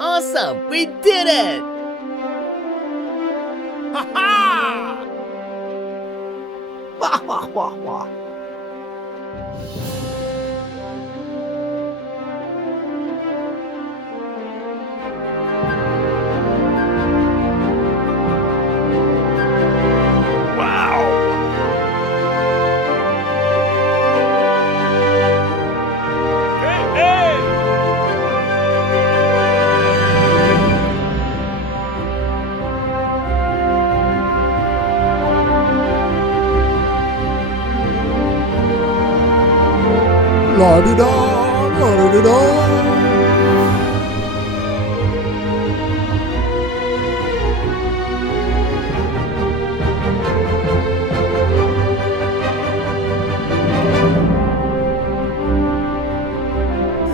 Awesome! We did it! Ha-ha! Wah, wah, wah, wah. La-di-da, la-di-da.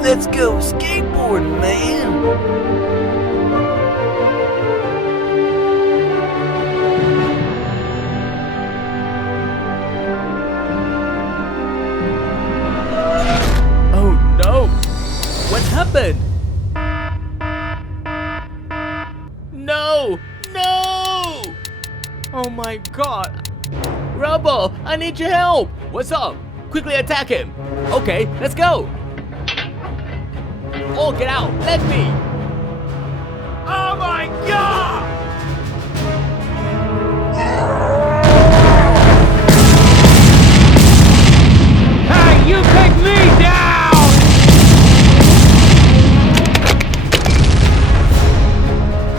Let's go skateboarding, man. Oh no! What happened? No! No! Oh my god! Rubble, I need your help! What's up? Quickly attack him! Okay, let's go! Oh, get out! Let me! Oh my god! Hey, you take me down!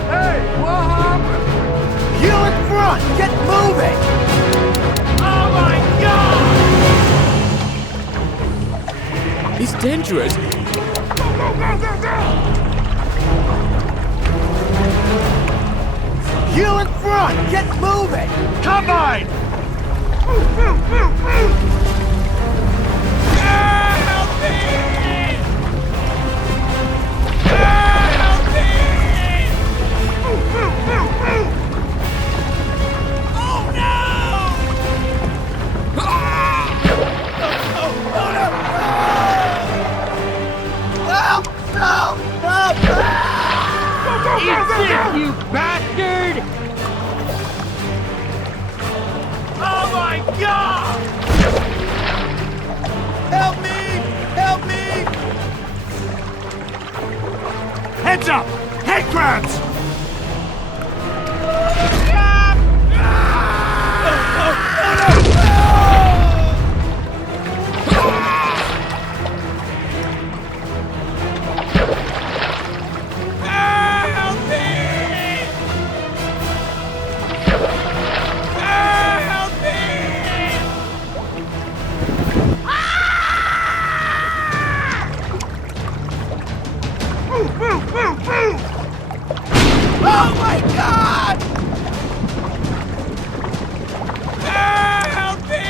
Hey, what happened? You in front! Get moving! Oh my god! He's dangerous! You in front! Get moving! Come on! Help me! Help me! Oh no! Eat this, you bastard! Oh my god! Help me! Help me! Heads up! Head grabs! Help me! Help me! Oh my god! Help me!